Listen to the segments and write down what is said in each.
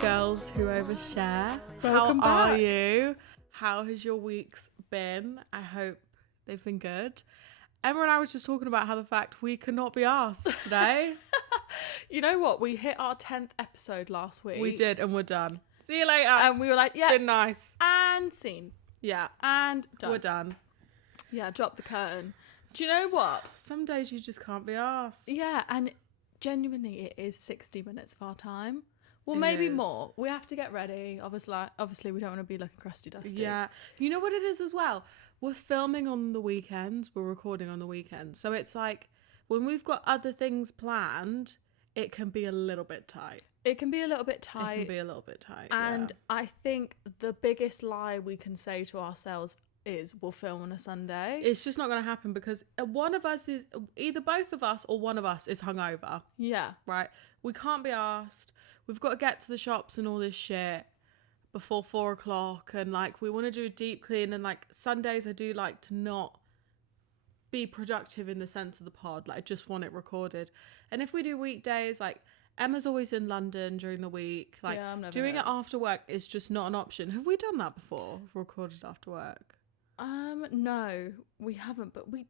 girls who overshare. Welcome How are back. you? How has your weeks been? I hope they've been good. Emma and I was just talking about how the fact we could not be asked today. You know what? We hit our 10th episode last week. We did, and we're done. See you later. And we were like, yeah, It's been nice. and scene. Yeah, And done. we're done. Yeah, drop the curtain. Do you know what? Some days you just can't be asked. Yeah, and genuinely it is 60 minutes of our time. Well, It maybe is. more. We have to get ready. Obviously, we don't want to be looking crusty dusty. Yeah. You know what it is as well? We're filming on the weekends. We're recording on the weekends. So it's like when we've got other things planned, it can be a little bit tight. It can be a little bit It tight. can be a little bit tight. And yeah. I think the biggest lie we can say to ourselves is we'll film on a Sunday. It's just not going to happen because one of us is either both of us or one of us is hungover, Yeah. right? We can't be asked. We've got to get to the shops and all this shit before 4 o'clock. And like, we want to do a deep clean. And like, Sundays, I do like to not be productive in the sense of the pod. Like, I just want it recorded. And if we do weekdays, like, Emma's always in London during the week. Like, Yeah, I'm never doing here. it after work is just not an option. Have we done that before? Recorded after work? No, we haven't. But when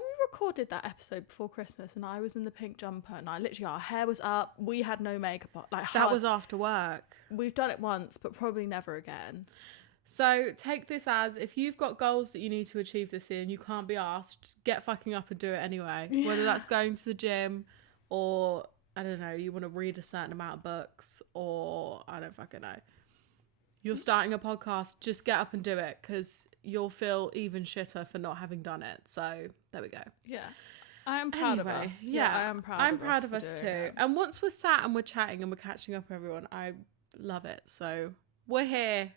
we recorded that episode before Christmas, and I was in the pink jumper, and our hair was up. We had no makeup on. That was after work. We've done it once, but probably never again. So take this as if you've got goals that you need to achieve this year and you can't be asked, just get fucking up and do it anyway. Yeah. Whether that's going to the gym or, I don't know, you want to read a certain amount of books or I don't fucking know. You're starting a podcast, just get up and do it because you'll feel even shitter for not having done it. So there we go. Yeah, I am proud of Anyway, us. yeah, I am proud. I'm of proud us of for us doing too. it. And once we're sat and we're chatting and we're catching up with everyone, I love it. So we're here.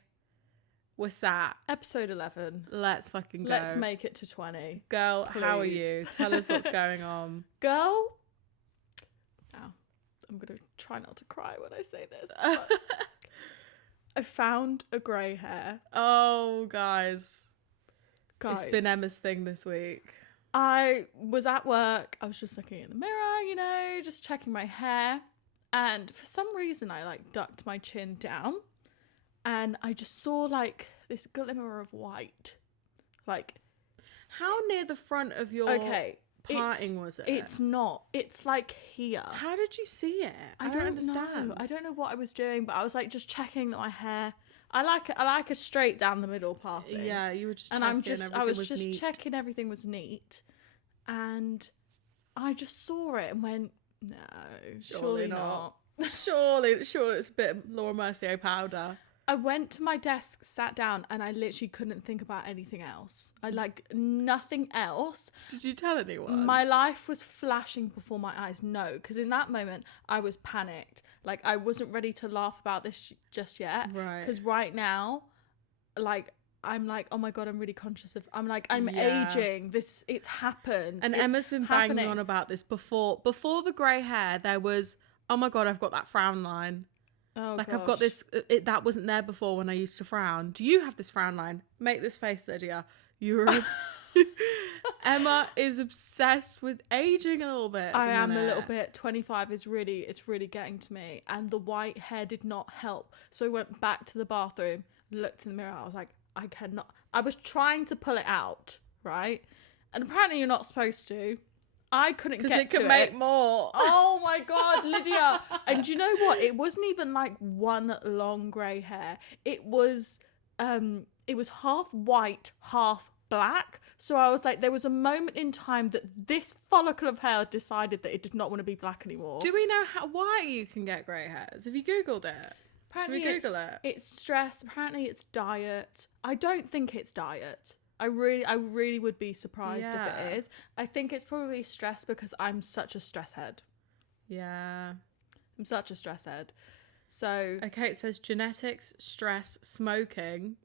We're sat. Episode 11. Let's fucking go. Let's make it to 20. Girl, how are Please. you? Tell us what's going on. Girl. Now, I'm going to try not to cry when I say this. but I found a grey hair. Oh, guys. Guys. It's been Emma's thing this week. I was at work. I was just looking in the mirror, you know, just checking my hair. And for some reason, I like ducked my chin down. And I just saw like this glimmer of white. Like, How near the front of your okay. parting was it? It's not. It's like here. How did you see it? I don't understand. know. I don't know what I was doing, but I was like just checking that my hair. I like a straight down the middle parting. Yeah, you were just And checking I was everything just neat. checking everything was neat, and I just saw it and went, no, surely not. Surely it's a bit of Laura Mercier powder. I went to my desk, sat down, and I literally couldn't think about anything else. I like nothing else. Did you tell anyone? My life was flashing before my eyes. No, because in that moment I was panicked. Like I wasn't ready to laugh about this just yet. Right. Because right now, like I'm like, oh my god, I'm really conscious of. I'm like, I'm Yeah. aging. It's happened. And It's Emma's been banging happening. on about this before. Before the grey hair, there was, oh my god, I've got that frown line. Oh, Like I've got this, that wasn't there before when I used to frown. Do you have this frown line? Make this face, Lydia. Emma is obsessed with aging a little bit. at I the am a little minute. bit. 25 is really, it's really getting to me. And the white hair did not help. So I went back to the bathroom, looked in the mirror. I was like, I cannot. I was trying to pull it out, right? And apparently you're not supposed to. I couldn't get Because it to can it. make more. Oh my god, Lydia. And do you know what? It wasn't even like one long grey hair. It was half white, half black. So I was like, there was a moment in time that this follicle of hair decided that it did not want to be black anymore. Do we know why you can get grey hairs? Have you Googled it? Apparently Should we Google it? It's stress. Apparently it's diet. I don't think it's diet. I really would be surprised if Yeah. it is. I think it's probably stress because I'm such a stress head. Yeah. I'm such a stress head. So Okay, it says genetics, stress, smoking,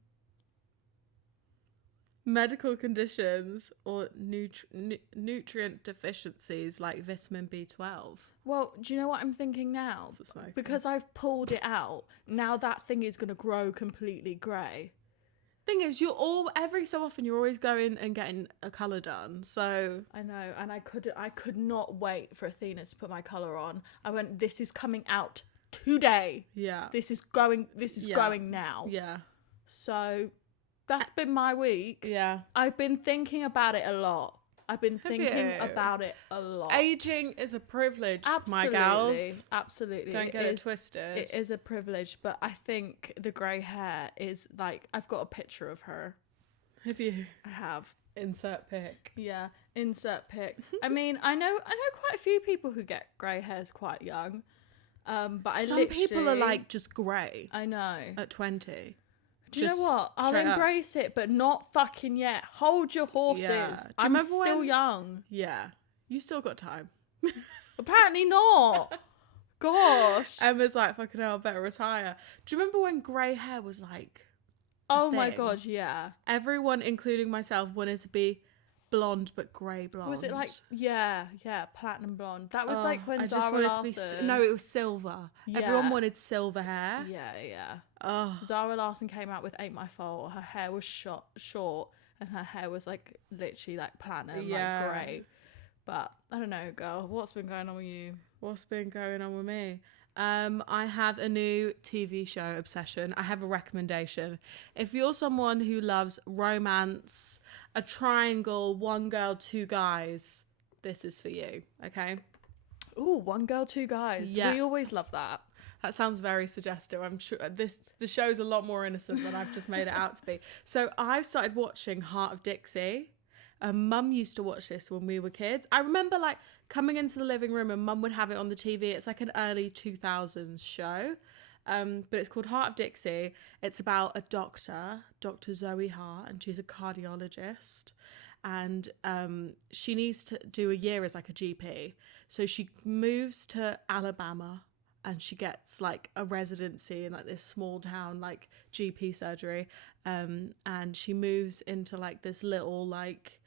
medical conditions, or nutrient deficiencies like vitamin B12. well, do you know what I'm thinking now? That's the smoking. Because I've pulled it out, now that thing is going to grow completely grey. Thing is, every so often you're always going and getting a colour done. So I know, and I could not wait for Athena to put my colour on. I went, this is coming out today. Yeah. This is going now. Yeah. So that's been my week. Yeah. I've been thinking about it a lot. I've been Have thinking you? about it a lot. Aging is a privilege, Absolutely. my gals. Absolutely. Don't get it twisted. It is a privilege, but I think the grey hair is like, I've got a picture of her. Have you? I have. Insert pic. Yeah, insert pic. I mean, I know quite a few people who get grey hairs quite young. But Some people are like just grey I know. at 20. Do you know Just what? I'll straight up. embrace it, but not fucking yet. Hold your horses. Yeah. Do you I'm remember still when- young. Yeah. You still got time. Apparently not. Gosh. Emma's like, fucking hell, I better retire. Do you remember when grey hair was like, Oh my thing? god, yeah. everyone, including myself, wanted to be blonde but grey blonde? Was it like platinum blonde? That was Oh, like when I just Zara wanted Larson. to be. No, it was silver. Everyone Yeah. wanted silver hair. Yeah. Oh, Zara Larson came out with Ain't My Fault. Her hair was short, and her hair was like literally like platinum, Yeah. like grey. But I don't know, girl. What's been going on with you? what's been going on with me? I have a new TV show obsession. I have a recommendation. If you're someone who loves romance, a triangle, one girl, two guys, this is for you. Okay. Ooh, one girl, two guys. Yeah. We always love that. That sounds very suggestive. I'm sure the show's a lot more innocent than I've just made it out to be. So I've started watching Heart of Dixie. Mum used to watch this when we were kids. I remember like coming into the living room and Mum would have it on the TV. It's like an early 2000s show. But it's called Heart of Dixie. It's about a doctor, Dr. Zoe Hart, and she's a cardiologist. And she needs to do a year as like a GP. So she moves to Alabama and she gets like a residency in like this small town like GP surgery. And she moves into like this little like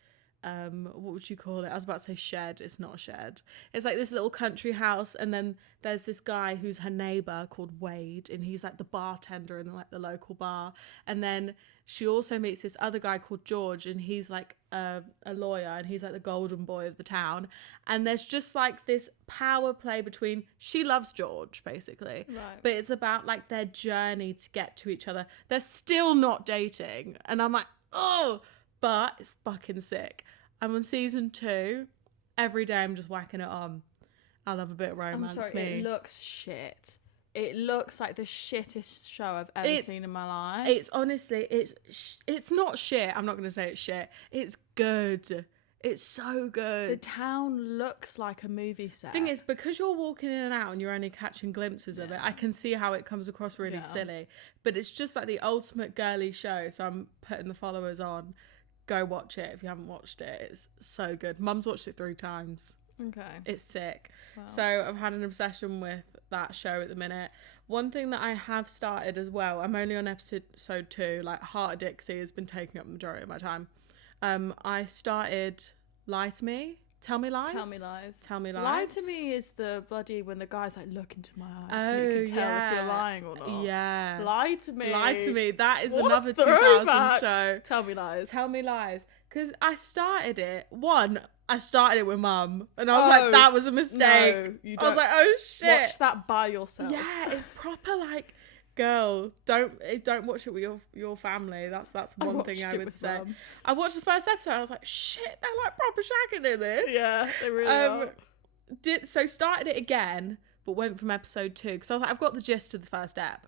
what would you call it? I was about to say shed. It's not a shed. It's like this little country house, and then there's this guy who's her neighbor called Wade, and he's like the bartender in like the local bar. And then she also meets this other guy called George, and he's like a lawyer, and he's like the golden boy of the town. And there's just like this power play between, she loves George basically, Right. but it's about like their journey to get to each other. They're still not dating, and I'm like, oh, but it's fucking sick. I'm on season 2. Every day I'm just whacking it on. I love a bit of I'm romance. sorry, me. it looks shit. It looks like the shittest show I've ever It's- seen in my life. It's honestly, it's not shit. I'm not gonna say it's shit. It's good. It's so good. The town looks like a movie set. Thing is, because you're walking in and out and you're only catching glimpses of it, I can see how it comes across really Yeah. silly. But it's just like the ultimate girly show. So I'm putting the followers on. Go watch it if you haven't watched it. It's so good. Mum's watched it 3 times. okay. It's sick. Wow. So I've had an obsession with that show at the minute. One thing that I have started as well, I'm only on episode 2, like Heart of Dixie has been taking up the majority of my time. I started Lie to Me. Tell Me Lies. Tell me lies. Tell Me Lie Lies. to Me is the bloody when the guy's like, look into my eyes Oh, so you can tell if yeah. you're lying or not. Yeah. Lie to Me. Lie to Me. That is What another a 2000 throwback. show. Tell me lies. Tell Me Lies. Because I started it. I started it with Mum. And I was Oh, like, that was a mistake. No, you I was don't. like, oh shit. Watch that by yourself. Yeah, it's proper like, girl, don't watch it with your family. That's one watched thing I it would with say. Mum. I watched the first episode. I was like, shit, they're like proper shagging in this. Yeah, they really are. Started it again, but went from episode 2 because I was like, I've got the gist of the first ep.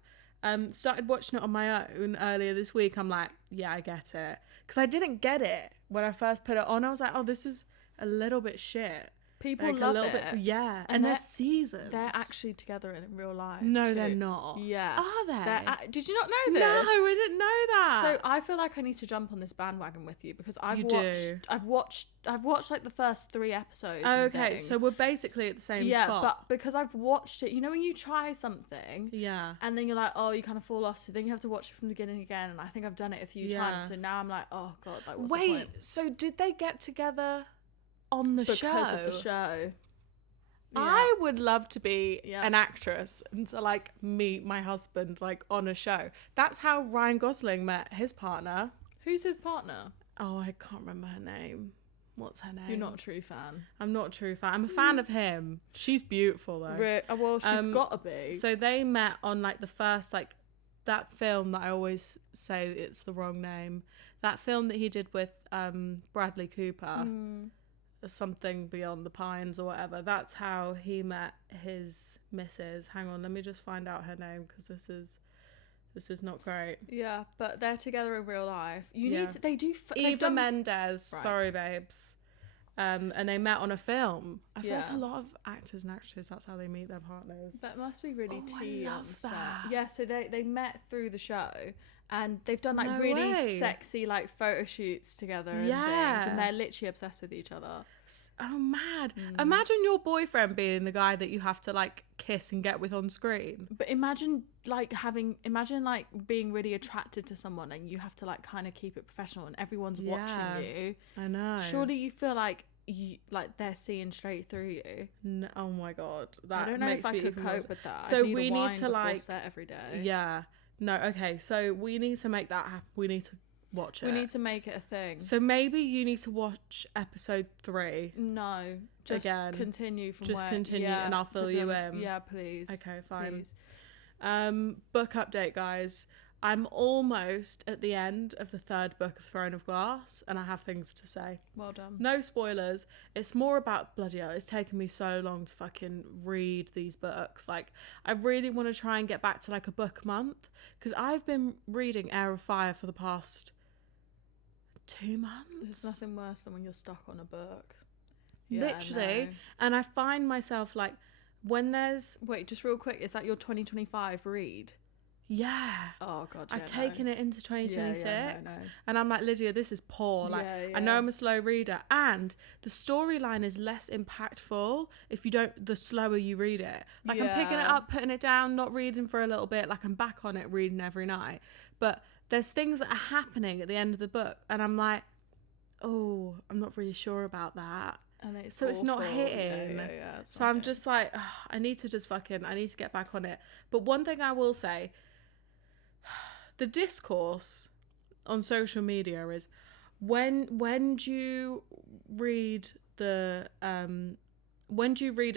Started watching it on my own earlier this week. I'm like, yeah, I get it, because I didn't get it when I first put it on. I was like, oh, this is a little bit shit. People Like, love a little it. bit, yeah. And And they're- there's seasons. They're actually together in real life. no, too. they're not. Yeah. Are they? Did you not know this? No, I didn't know that. So I feel like I need to jump on this bandwagon with you because You do. I've watched like the first 3 episodes. and okay, so things. we're basically at the same yeah, spot. but because I've watched it, you know when you try something Yeah. and then you're like, oh, you kind of fall off, so then you have to watch it from the beginning again. And I think I've done it a few Yeah. times, so now I'm like, oh god, like what's the Wait, point? so did they get together on the Because show? of the show. I would love to be Yeah. an actress and to like meet my husband like on a show. That's how Ryan Gosling met his partner. Who's his partner? Oh, I can't remember her name. what's her name? You're not a true fan. I'm not a true fan. I'm a fan of him. She's beautiful though. Well, she's gotta be. So they met on like the first like that film that I always say it's the wrong name. That film that he did with Bradley Cooper, Something Beyond the Pines or whatever. That's how he met his missus. Hang on, let me just find out her name because this is not great. Yeah, but they're together in real life. Yeah. They do. Eva Mendes. Right. Sorry, babes. And they met on a film. I feel like Yeah. a lot of actors and actresses, that's how they meet their partners. That must be really Oh, I tea on love set. that. Yeah, so they met through the show, and they've done like No really way. sexy like photo shoots together and Yeah. things, and they're literally obsessed with each other. Oh, mad. Imagine your boyfriend being the guy that you have to like kiss and get with on screen. But imagine being really attracted to someone and you have to like kind of keep it professional and everyone's Yeah. watching you. I know. Surely you feel like they're seeing straight through you. No, oh my god. That I don't know makes if I me could even more cope sad. with that. So I'd need we a need wine to, before like- set every day. Yeah. No, okay. So we need to make that happen. We need to watch it. We need to make it a thing. So maybe you need to watch episode 3. No, just Again, continue from just where, continue yeah, and I'll to fill be you honest, in. Yeah, please. Okay, fine. Please. Book update, guys. I'm almost at the end of the 3rd book of Throne of Glass, and I have things to say. Well done. No spoilers. It's more about bloody hell. It's taken me so long to fucking read these books. Like, I really want to try and get back to like a book a month because I've been reading Heir of Fire for the past 2 months. There's nothing worse than when you're stuck on a book. Literally. No. And I find myself like when there's Wait, just real quick, is that your 2025 read? yeah. Oh god, I've taken it into 2026 no. and I'm like, Lydia, this is poor. Like, Yeah, I know yeah. I'm a slow reader and the storyline is less impactful the slower you read it. Like I'm picking it Yeah. up, putting it down, not reading for a little bit, like I'm back on it reading every night. But there's things that are happening at the end of the book and I'm like, oh, I'm not really sure about that. And it's So it's not awful. hitting. Yeah, it's So not I'm hitting. just like, ugh, I need to get back on it. But one thing I will say, the discourse on social media is when do you read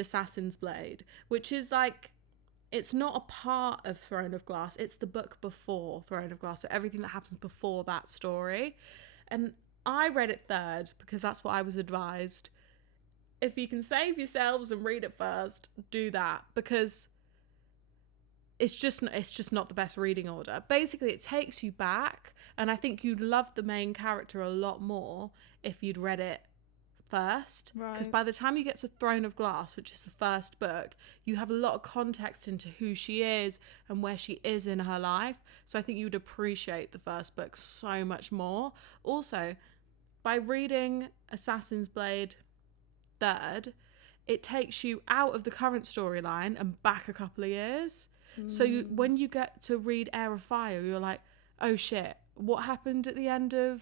Assassin's Blade, which is like, it's not a part of Throne of Glass, it's the book before Throne of Glass, so everything that happens before that story. And I read it 3rd because that's what I was advised. If you can save yourselves and read it first, do that because it's just not the best reading order. Basically, it takes you back, and I think you'd love the main character a lot more if you'd read it first. Because Right. by the time you get to Throne of Glass, which is the first book, you have a lot of context into who she is and where she is in her life. So I think you would appreciate the first book so much more. Also, by reading Assassin's Blade 3rd, it takes you out of the current storyline and back a couple of years. So when you get to read Heir of Fire, you're like, oh shit, what happened at the end of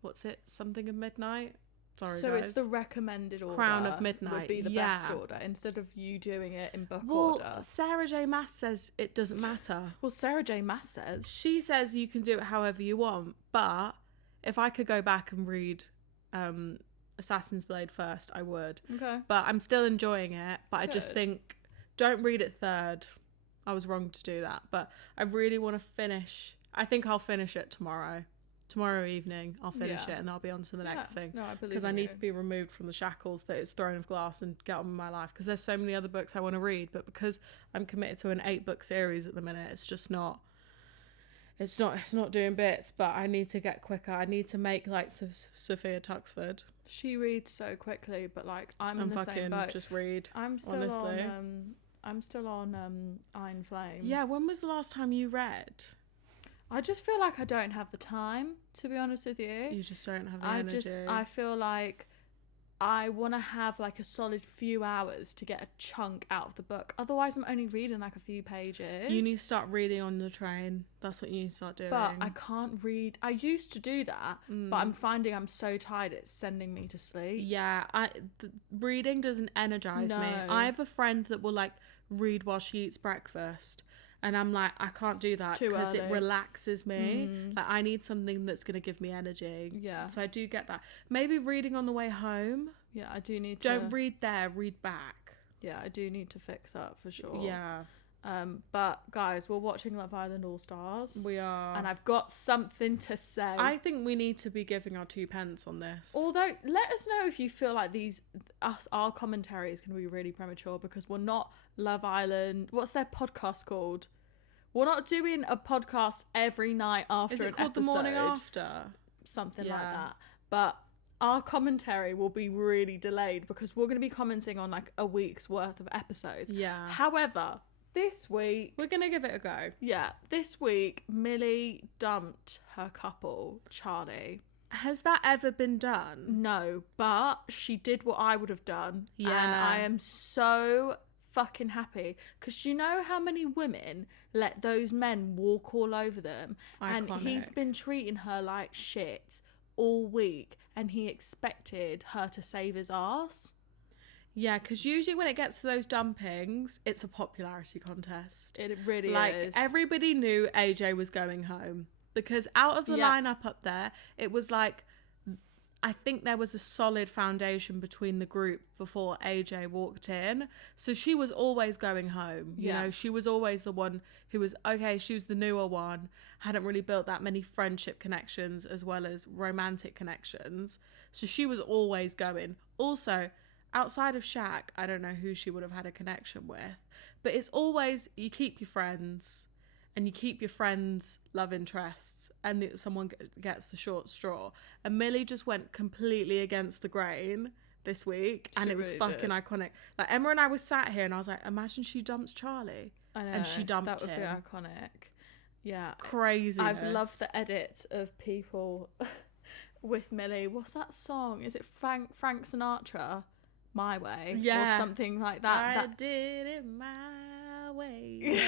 what's it? Something of Midnight? Sorry, so guys. it's the recommended order. Crown of Midnight, would be the best yeah. order instead of you doing it in book well, order. Sarah J. Maas says it doesn't matter. Well, Sarah J. Maas says. She says you can do it however you want, but if I could go back and read Assassin's Blade first, I would. Okay. But I'm still enjoying it, but I just Good. think don't read it 3rd. I was wrong to do that, but I really want to finish. I think I'll finish it tomorrow evening. I'll finish Yeah. it and I'll be on to the next thing. No, I believe Because I in need you. to be removed from the shackles that is Throne of Glass and get on with my life. Because there's so many other books I want to read, but because I'm committed to an 8-book series at the minute, it's just not. It's not doing bits. But I need to get quicker. I need to make like Sophia Tuxford. She reads so quickly, but like I'm in And the same fucking boat. just read. I'm still honestly. on Iron Flame. Yeah. When was the last time you read? I just feel like I don't have the time, to be honest with you. You just don't have the energy. I feel like I want to have like a solid few hours to get a chunk out of the book. Otherwise, I'm only reading like a few pages. You need to start reading on the train. That's what you need to start doing. But I can't read. I used to do that, Mm. but I'm finding I'm so tired it's sending me to sleep. Yeah, reading doesn't energize me. No. I have a friend that will like read while she eats breakfast, And I'm like, I can't do that too because it early. relaxes me. Like, I need something that's going to give me energy. Yeah. So I do get that. Maybe reading on the way home. Yeah, I do need to. Don't read there, read back. Yeah, I do need to fix up for sure. Yeah. But guys, we're watching Love Island All Stars. We are. And I've got something to say. I think we need to be giving our 2 pence on this. Although, let us know if you feel like our commentary is going to be really premature, because we're not Love Island. What's their podcast called? We're not doing a podcast every night after Is it an called episode. The Morning After? Something like Yeah. that. But our commentary will be really delayed because we're going to be commenting on like a week's worth of episodes. Yeah. However, this week, We're going to give it a go. this week, Millie dumped her couple, Charlie. Has that ever been done? No, but she did what I would have done. Yeah. And I am so fucking happy, because you know how many women let those men walk all over them? And he's Iconic. been treating her like shit all week, and he expected her to save his ass. Yeah, because usually when it gets to those dumpings, it's a popularity contest. It really Like, is. everybody knew AJ was going home. Because out of the Yeah. lineup up there, it was like, I think there was a solid foundation between the group before AJ walked in. So she was always going home. You Yeah. know, she was always the one who was, okay, she was the newer one, hadn't really built that many friendship connections as well as romantic connections. So she was always going. Also, outside of Shaq, I don't know who she would have had a connection with. But it's always, you keep your friends. And you keep your friends' love interests, and someone gets the short straw. And Millie just went completely against the grain this week, and She it was really fucking did. iconic. Like, Emma and I was sat here, and I was like, imagine she dumps Charlie. I know, and she dumped that would him. be iconic. Yeah. Crazy. I've loved the edit of people with Millie. What's that song? Is it Frank Sinatra? My Way? Yeah. Or something like that. I did it my way.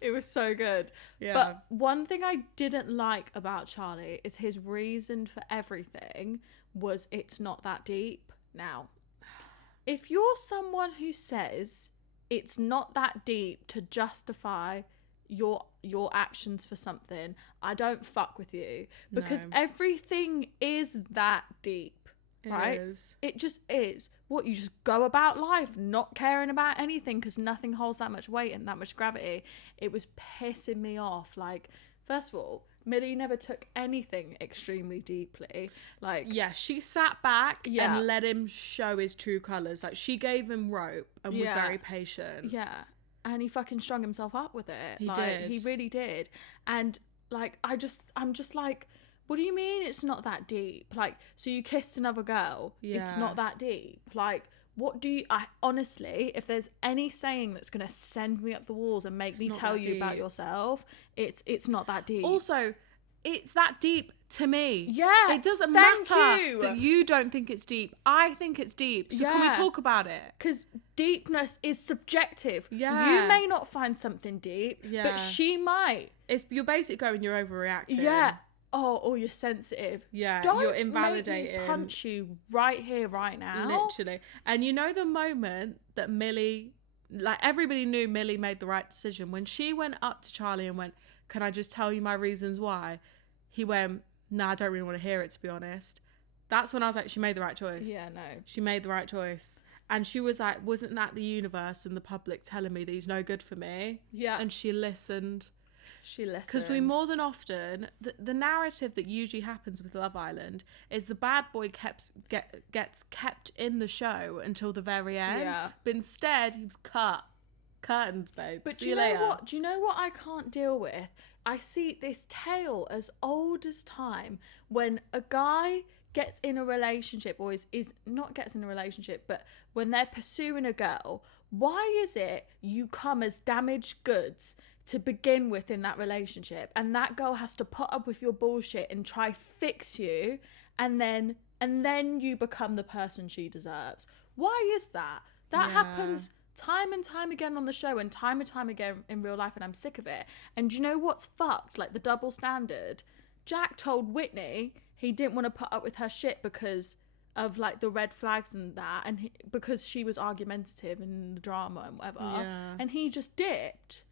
It was so good. Yeah. But one thing I didn't like about Charlie is his reason for everything was it's not that deep. Now, if you're someone who says it's not that deep to justify your actions for something, I don't fuck with you, because No. everything is that deep. Right? It just is. What, you just go about life not caring about anything because nothing holds that much weight and that much gravity. It was pissing me off. Like, first of all, Millie never took anything extremely deeply. Like, Yeah, she sat back Yeah. and let him show his true colours. Like, she gave him rope and was Yeah. very patient. yeah, and he fucking strung himself up with it. He Like, did. He really did. And like, I'm just like, what do you mean it's not that deep? Like, so you kissed another girl, it's Yeah. not that deep. Like, what do you, I honestly, if there's any saying that's gonna send me up the walls and make me not tell that you about deep. yourself, it's not that deep. Also, it's that deep to me. Yeah, It doesn't thank matter you. that you don't think it's deep. I think it's deep. So can we Yeah. talk about it? Because deepness is subjective. Yeah. You may not find something deep, Yeah. but she might. You're basically going, you're overreacting. Yeah. Oh, or you're sensitive. Yeah, Don't you're make me invalidating. punch you right here, right now. Literally. And you know the moment that Millie, like, everybody knew Millie made the right decision. When she went up to Charlie and went, can I just tell you my reasons why? He went, nah, I don't really want to hear it, to be honest. That's when I was like, she made the right choice. Yeah, no. She made the right choice. And she was like, wasn't that the universe and the public telling me that he's no good for me? Yeah. And she listened. She listened. Because we more than often, the narrative that usually happens with Love Island is the bad boy gets kept in the show until the very end. Yeah. But instead, he was cut. Curtains, babe. But See do you you know later. what? Do you know what I can't deal with? I see this tale as old as time when a guy gets in a relationship, or is not gets in a relationship, but when they're pursuing a girl, why is it you come as damaged goods to begin with in that relationship, and that girl has to put up with your bullshit and try fix you, and then you become the person she deserves? Why is that? That Yeah. happens time and time again on the show and time again in real life, and I'm sick of it. And do you know what's fucked? Like, the double standard. Jack told Whitney he didn't want to put up with her shit because of like the red flags and that, and because she was argumentative and the drama and whatever. Yeah. And he just dipped.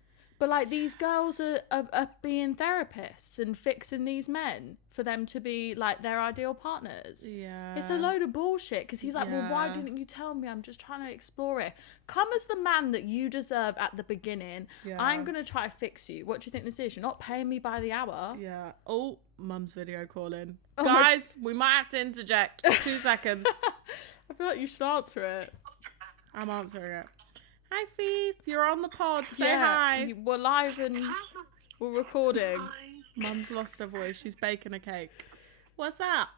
But like these girls are being therapists and fixing these men for them to be like their ideal partners. Yeah. It's a load of bullshit because he's like, well, why Yeah. didn't you tell me? I'm just trying to explore it. Come as the man that you deserve at the beginning. Yeah. I'm going to try to fix you. What do you think this is? You're not paying me by the hour. Yeah. Oh, mum's video calling. Oh my- Guys, we might have to interject. 2 seconds. I feel like you should answer it. I'm answering it. Hi, Fief. You're on the pod. Say hi. We're live and we're recording. Mum's lost her voice. She's baking a cake. What's up?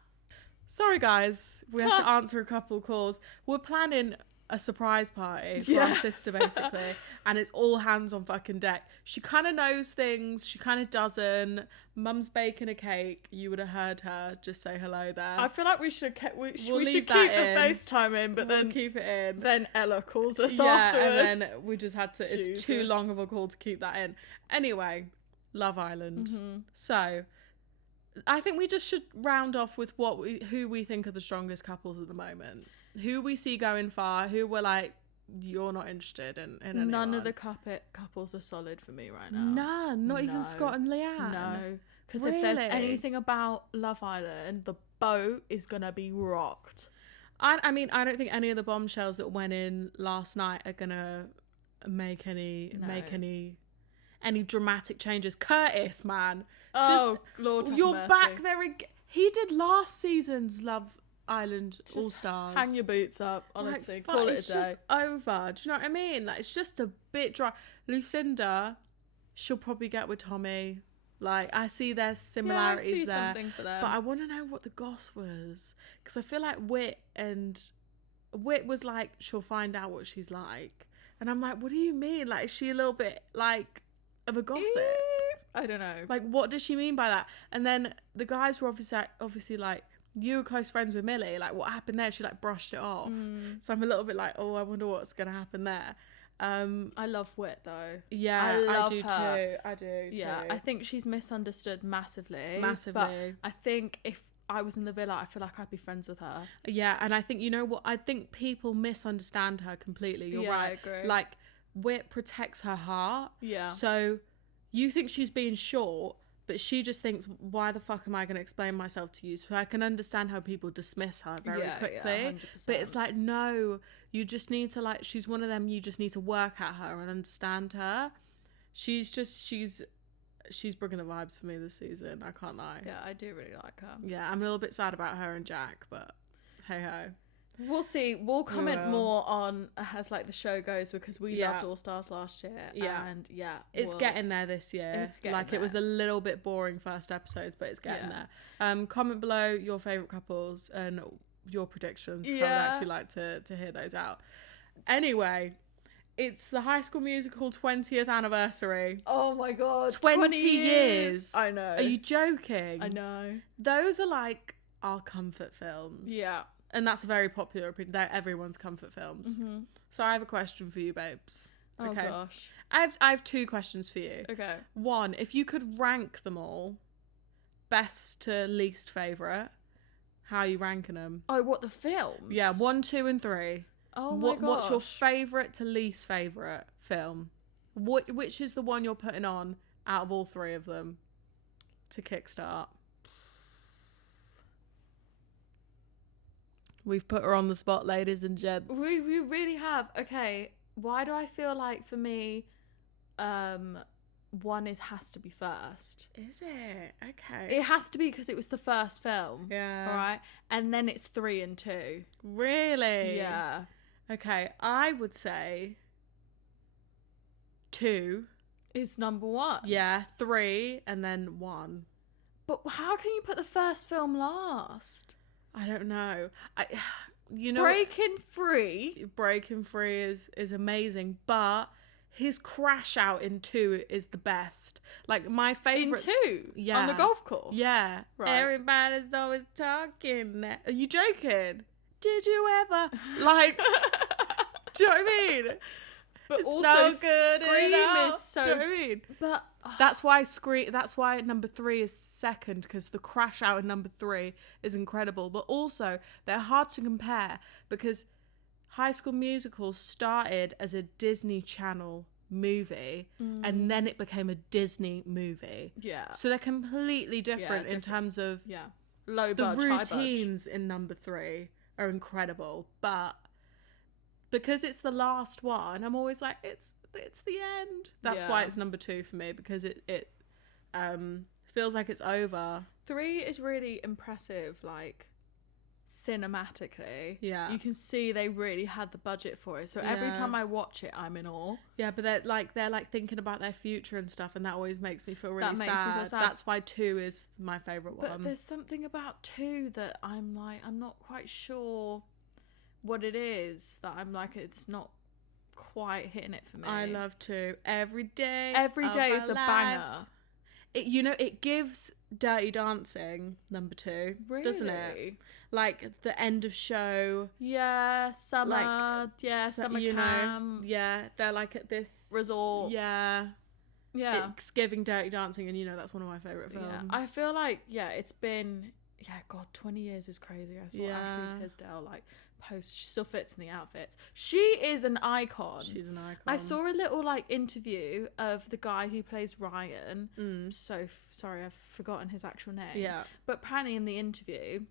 Sorry, guys. We had to answer a couple calls. We're planning a surprise party for our sister, basically. And it's all hands on fucking deck. She kind of knows things. She kind of doesn't. Mum's baking a cake. You would have heard her. Just say hello there. I feel like we should we We'll should leave keep that the in. FaceTime in, but We'll then keep it in. then Ella calls us Yeah, afterwards. and then we just had to. It's too Jesus. long of a call to keep that in. Anyway, Love Island. Mm-hmm. So, I think we just should round off with who we think are the strongest couples at the moment. Who we see going far. Who we're like, you're not interested in anyone. None of the couples are solid for me right now. None. Not No. even Scott and Leanne. No, because if there's Really? anything about Love Island, the boat is gonna be rocked. I mean, I don't think any of the bombshells that went in last night are gonna make any dramatic changes. Curtis, man, Oh, Lord, have you're mercy. back there again. He did last season's Love Island Just All Stars. Hang your boots up, honestly. Like, Call it a it's day. just over. Do you know what I mean? Like, it's just a bit dry. Lucinda, she'll probably get with Tommy. Like, I see there's similarities yeah, I see there. something for them. But I want to know what the goss was. Because I feel like Whit was like, she'll find out what she's like. And I'm like, what do you mean? Like, is she a little bit, like, of a gossip? I don't know. Like, what does she mean by that? And then the guys were obviously like, you were close friends with Millie. Like, what happened there? She, like, brushed it off. So I'm a little bit like, oh, I wonder what's going to happen there. I love Whit though. Yeah, I love do her. too. I do Yeah, too. I think she's misunderstood massively. Massively. But I think if I was in the villa, I feel like I'd be friends with her. Yeah, and I think, you know what? I think people misunderstand her completely. You're Yeah, right. I agree. Like, Whit protects her heart. Yeah. So you think she's being short, but she just thinks, why the fuck am I going to explain myself to you? So I can understand how people dismiss her very Yeah, quickly. 100%. But it's like, no, you just need to, like, she's one of them, you just need to work at her and understand her. She's bringing the vibes for me this season. I can't lie. Yeah, I do really like her. Yeah, I'm a little bit sad about her and Jack, but hey ho. We'll see. We'll comment will. more on as like the show goes because we Yeah. loved All Stars last year. Yeah. And yeah, It's getting there this year. It's getting like, it was there. a little bit boring first episodes, but it's getting Yeah. there. Comment below your favourite couples and your predictions, because I would Yeah. actually like to hear those out. Anyway, it's the High School Musical 20th anniversary. Oh my god, 20 years. I know. Are you joking? I know. Those are like our comfort films. Yeah. And that's a very popular opinion. They're everyone's comfort films. Mm-hmm. So I have a question for you, babes. Oh Okay. gosh. I have 2 questions for you. Okay. One, if you could rank them all, best to least favourite, how are you ranking them? Oh, what, the films? Yeah, 1, 2, and 3. Oh my gosh. What's your favourite to least favourite film? Which is the one you're putting on out of all 3 of them to kickstart? We've put her on the spot, ladies and gents. We really have. Okay, why do I feel like for me, one has to be first? Is it? Okay. It has to be because it was the first film. Yeah. All right, and then it's 3 and 2. Really? Yeah. Okay, I would say 2. Is number 1. Yeah, 3 and then 1. But how can you put the first film last? I don't know. You know, Breaking Free. Breaking Free is amazing, but his crash out in 2 is the best. Like, my In favourite 2? Yeah. On the golf course? Yeah. Right. Everybody's always talking. Are you joking? Did you ever? Like, do you know what I mean? But It's also no good Scream enough. is so... Do you know what I mean? But... That's why number 3 is second, because the crash out in number 3 is incredible. But also, they're hard to compare because High School Musical started as a Disney Channel movie and then it became a Disney movie. Yeah. So they're completely different in different. terms of Yeah. Low the budge, high budge. routines in number 3 are incredible, but because it's the last one, I'm always like, it's the end. That's why Yeah. it's number 2 for me, because it feels like it's over. 3 is really impressive, like cinematically. Yeah. You can see they really had the budget for it. So every Yeah. time I watch it, I'm in awe. Yeah, but they're like thinking about their future and stuff, and that always makes me feel really That makes me sad. feel sad. That's why 2 is my favorite But one. there's something about 2 that I'm not quite sure what it is, that I'm like, it's not quite hitting it for me. I love 2. Every day. Every of Day our is a lives. banger. It gives Dirty Dancing number 2, doesn't it? Really? Like the end of show, Yeah, summer. like Summer you know, camp. yeah, they're like at this Resort. yeah, Yeah. it's giving Dirty Dancing, and that's one of my favorite films. Yeah. I feel like, it's been, God, 20 years is crazy. I saw Yeah. Ashley Tisdale, like, post. She still fits in the outfits. She is an icon. She's an icon. I saw a little, like, interview of the guy who plays Ryan. So, sorry, I've forgotten his actual name. Yeah. But apparently in the interview,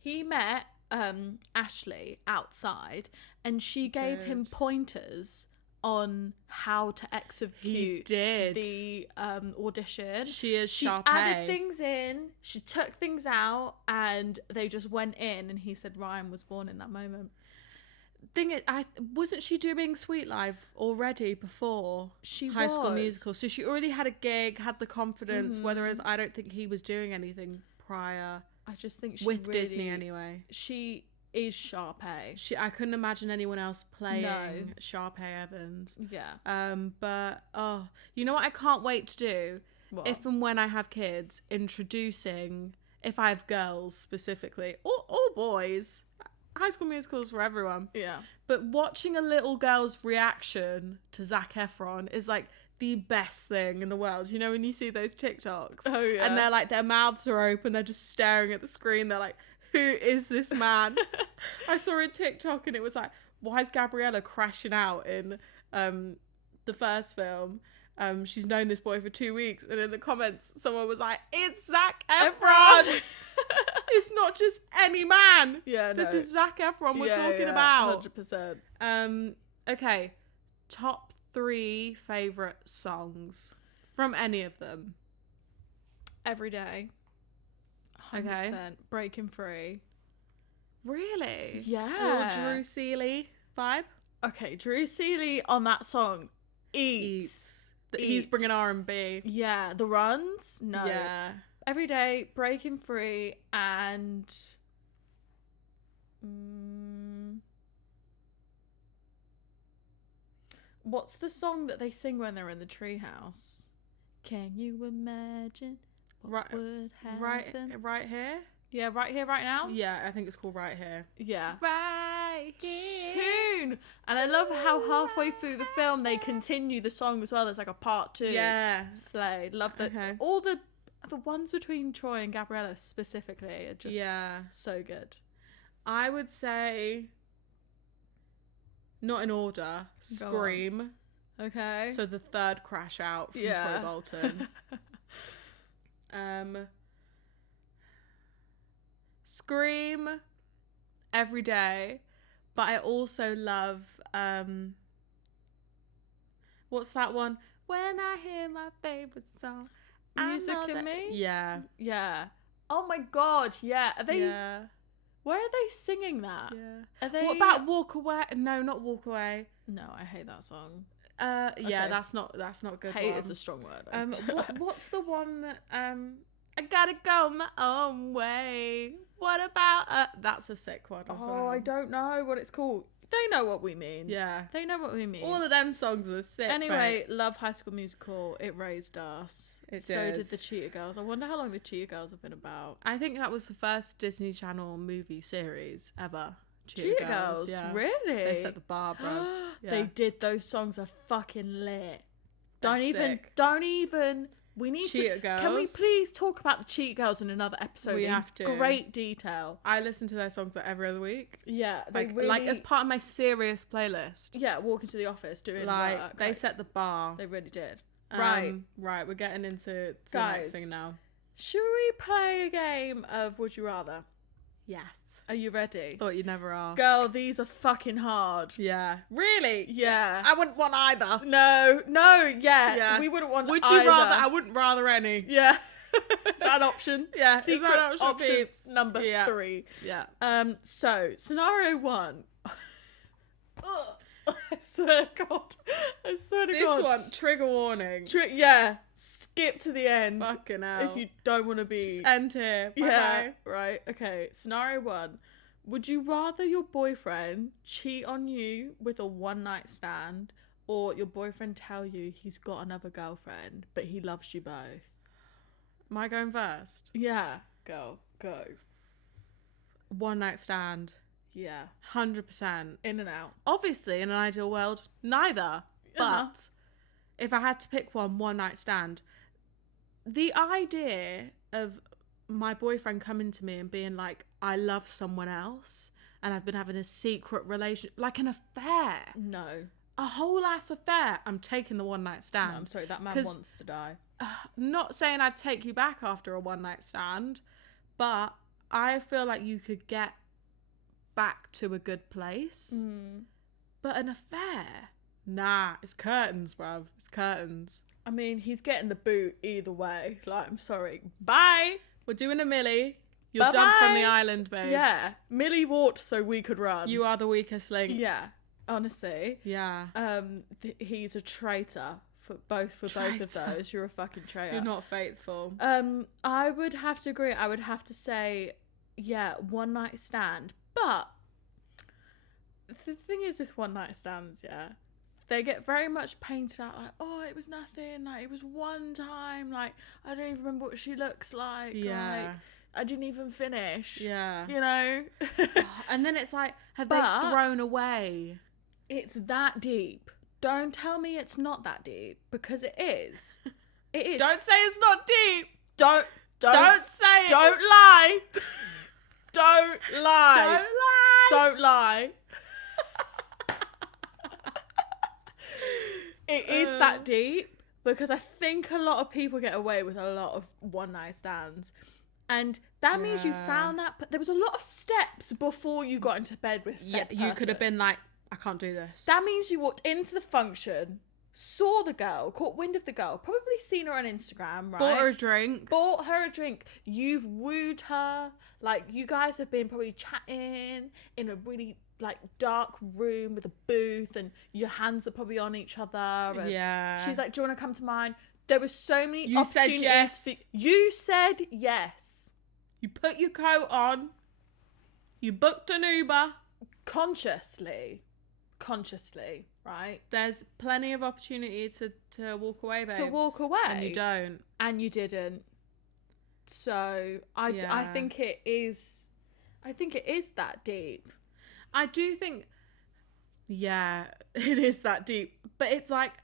he met Ashley outside, and she gave him did. pointers on how to execute did. the audition. She is She Sharpay. added things in, she took things out, and they just went in, and he said Ryan was born in that moment. Thing is, wasn't she doing Sweet Life already before She High School was. Musical? So she already had a gig, had the confidence. Whereas I don't think he was doing anything prior I just think she with really, Disney anyway. She is Sharpay. I couldn't imagine anyone else playing No. Sharpay Evans. Yeah. But you know what I can't wait to do? What? If and when I have kids, introducing, if I have girls specifically, or boys, High School Musicals for everyone. Yeah. But watching a little girl's reaction to Zac Efron is like the best thing in the world. You know, when you see those TikToks, Oh, yeah. and they're like, their mouths are open, they're just staring at the screen. They're like, who is this man? I saw a TikTok and it was like, why is Gabriella crashing out in the first film? She's known this boy for 2 weeks, and in the comments, someone was like, "It's Zac Efron. It's not just any man. Yeah, This no. is Zac Efron we're Yeah, talking yeah, about." 100%. Okay, top 3 favorite songs from any of them. Every Day. 100%. Okay. Breaking Free. Really? Yeah. Or Drew Seeley vibe. Okay, Drew Seeley on that song eats. He's bringing R&B. Yeah, The Runs. No. Yeah. Every Day, Breaking Free, and what's the song that they sing when they're in the treehouse? Can you imagine what would happen? Right here. Yeah, Right Here, Right Now. Yeah, I think it's called Right Here. Yeah. Right here. Tune. And I love how halfway through the film they continue the song as well. There's like a part 2. Yeah. Slay. Love that. Okay. All the ones between Troy and Gabriella specifically are just Yeah. so good. I would say, not in order, Go on. Scream. Okay. So the third crash out from Yeah. Troy Bolton. Scream, Every Day, but I also love what's that one? When I hear my favorite song, I Music know in that- Me? Yeah. Yeah. Oh my god, yeah. Are they Yeah. where are they singing that? Yeah. Are they What about Walk Away? No, not Walk Away. No, I hate that song. Yeah, Okay. that's not a good Hate one. is a strong word. What's the one that I gotta go my own way. What about that's a sick one as well. Oh, I don't know what it's called. They know what we mean. Yeah. They know what we mean. All of them songs are sick. Anyway, love High School Musical. It raised us. It so did. did the Cheetah Girls. I wonder how long the Cheetah Girls have been about. I think that was the first Disney Channel movie series ever. Cheetah Girls, yeah. really? They set the bar, bruv. They Yeah. did. Those songs are fucking lit. They're Don't sick. even We need Cheetah to. Girls. Can we please talk about the Cheetah Girls in another episode? We in have to. Great detail. I listen to their songs like every other week. Yeah, they Like, really, like as part of my serious playlist. yeah, walking to the office doing Like work. they Like, set the bar. they really did. Right. Right. We're getting into the next Guys. thing now. Should we play a game of Would You Rather? Yes. Are you ready? Thought you'd never ask. Girl, these are fucking hard. Yeah. Really? Yeah. I wouldn't want either. No, yeah. Yeah. We wouldn't want Would you either. rather? I wouldn't rather any. Yeah. Is that an option? Yeah. Is Secret that an option, peeps? number Yeah. 3. Yeah. So, scenario 1. I swear to God. I swear to This God. one, trigger warning. Yeah. Skip to the end. Fucking hell. If you don't want to be. Just end here. Yeah. Bye-bye. Right. Okay. Scenario 1. Would you rather your boyfriend cheat on you with a one night stand, or your boyfriend tell you he's got another girlfriend, but he loves you both? Am I going first? Yeah. Go. One night stand. Yeah. 100%. In and out. Obviously, in an ideal world, neither. But if I had to pick one night stand, the idea of my boyfriend coming to me and being like, I love someone else and I've been having a secret relation, like an affair, No. a whole ass affair, I'm taking the one night No, stand. I'm sorry. That man 'Cause- wants to die. Not saying I'd take you back after a one night stand, but I feel like you could get back to a good place. But an affair? Nah, it's curtains, bruv. It's curtains. I mean, he's getting the boot either way. Like, I'm sorry. Bye. We're doing a Millie. You're Bye-bye. dumped from the island, babes. Yeah. Millie walked so we could run. You are the weakest link. Yeah. Honestly. Yeah. He's a traitor for both of Traitor. those. You're a fucking traitor. You're not faithful. I would have to agree. I would have to say, yeah, one night stand. But the thing is with one night stands, yeah, they get very much painted out like, oh, it was nothing. Like, it was one time. Like, I don't even remember what she looks like. Yeah. Like, I didn't even finish. Yeah. You know? And then it's like, have But- they thrown away? It's that deep. Don't tell me it's not that deep, because it is. It is. Don't say it's not deep. Don't say it. Don't lie. Don't Don't lie. lie. Don't lie. It is that deep, because I think a lot of people get away with a lot of one night stands. And that means you Yeah. found that, but there was a lot of steps before you got into bed with Yeah, said you could have person. been like, I can't do this. That means you walked into the function, saw the girl, caught wind of the girl, probably seen her on Instagram, right? Bought her a drink. Bought her a drink. You've wooed her. Like, you guys have been probably chatting in a really, like, dark room with a booth, and your hands are probably on each other. And Yeah. she's like, do you want to come to mine? There was so many You said opportunities. yes. You said yes. You put your coat on. You booked an Uber. Consciously, right? There's plenty of opportunity to walk away, babes. To walk away. And you don't. And you didn't. So I Yeah. think it is. I think it is that deep. I do think, yeah, it is that deep. But it's like,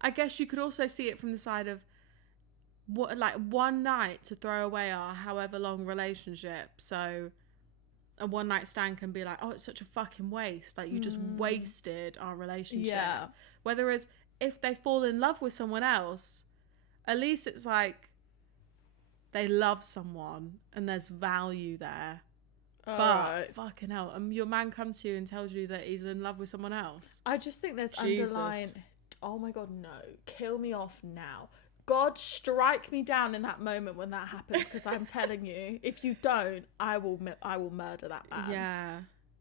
I guess you could also see it from the side of what, like, one night to throw away our however long relationship. So a one night stand can be like, oh, it's such a fucking waste. Like, you just wasted our relationship. Yeah. Whereas if they fall in love with someone else, at least it's like they love someone and there's value there. But Alright. fucking hell, your man comes to you and tells you that he's in love with someone else. I just think there's Jesus. underlying. Oh my God, no! Kill me off now. God, strike me down in that moment when that happens, because I'm telling you, if you don't, I will murder that man. Yeah.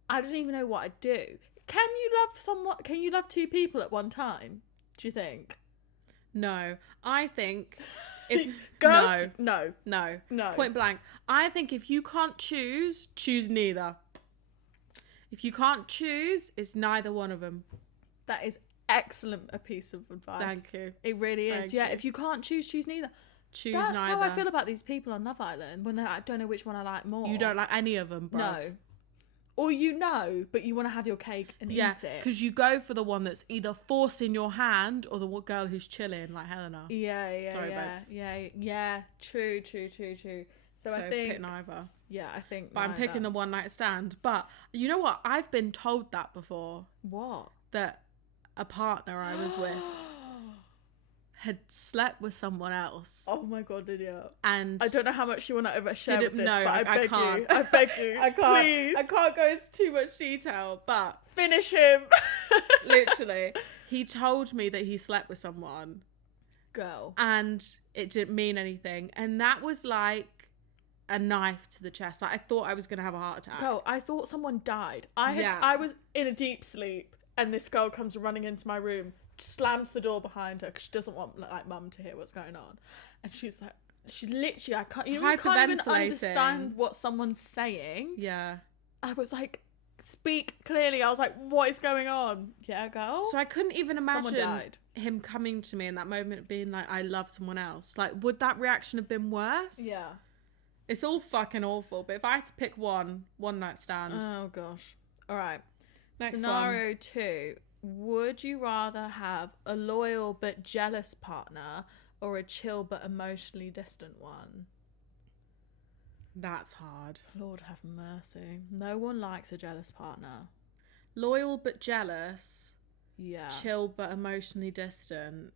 I don't even know what I'd do. Can you love someone? Can you love two people at one time? Do you think? No. I think if Go. no. No. Point blank. I think if you can't choose neither. If you can't choose, it's neither one of them. That is excellent. A piece of advice. Thank you. It really is. Thank Yeah. you. If you can't choose neither. Choose That's neither. how I feel about these people on Love Island when they're like, I don't know which one I like more. You don't like any of them, bro. No. Or you know, but you want to have your cake and Yeah, eat it. because you go for the one that's either forcing your hand or the girl who's chilling, like Helena. Yeah, Sorry, yeah, babes. yeah. True. So I think, pick neither. yeah, I think. But I'm picking the one night stand. But you know what? I've been told that before. What? That a partner I was with had slept with someone else. Oh my god, Lydia. And I don't know how much you want to overshare with this, no, but I beg can't. you. I beg you. I can't. Please. I can't go into too much detail, but Finish him. literally, he told me that he slept with someone Girl. and it didn't mean anything. And that was like a knife to the chest. Like, I thought I was going to have a heart attack. Girl, I thought someone died. I was in a deep sleep and this girl comes running into my room, slams the door behind her because she doesn't want like mum to hear what's going on. And she's literally, I can't, you can't even understand what someone's saying. Yeah. I was like, speak clearly. I was like, what is going on? Yeah, girl. So I couldn't even Someone imagine died. him coming to me in that moment being like, I love someone else. Like, would that reaction have been worse? Yeah. It's all fucking awful. But if I had to pick one night stand. Oh gosh. All right. Next Scenario 2. Would you rather have a loyal but jealous partner or a chill but emotionally distant one? That's hard. Lord have mercy. No one likes a jealous partner. Loyal but jealous. Yeah. Chill but emotionally distant.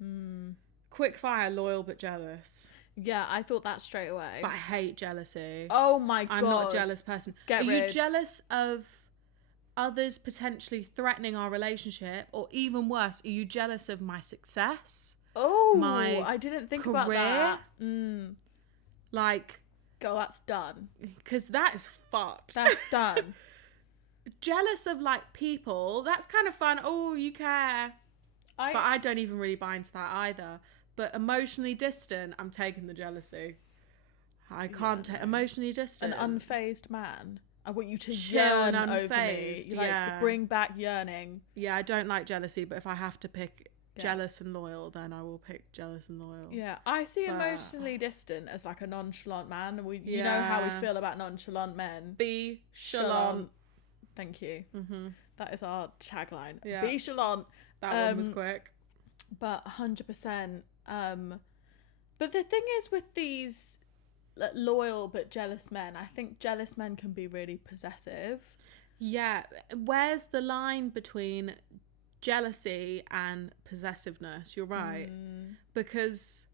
Hmm. Quick fire, loyal but jealous. Yeah, I thought that straight away. But I hate jealousy. Oh my god. I'm not a jealous person. Get Are rid. you jealous of others potentially threatening our relationship? Or even worse, are you jealous of my success? Oh, my I didn't think about career? that. Like, Girl, that's done. because that is fucked. That's done. Jealous of like people, that's kind of fun. Oh, you care. But I don't even really buy into that either. But emotionally distant, I'm taking the jealousy. I can't take emotionally distant. An unfazed man. I want you to Chill yearn and over me. unfazed, Like, yeah. bring back yearning. Yeah, I don't like jealousy, but if I have to pick jealous and loyal, then I will pick jealous and loyal. Yeah, I see But- emotionally distant as like a nonchalant man. You know how we Yeah. feel about nonchalant men. Be Chalant. Thank you. Mm-hmm. That is our tagline. Yeah. Be chalant. That one was quick. But 100%. But the thing is with these loyal but jealous men, I think jealous men can be really possessive. Yeah, where's the line between jealousy and possessiveness? You're right. Because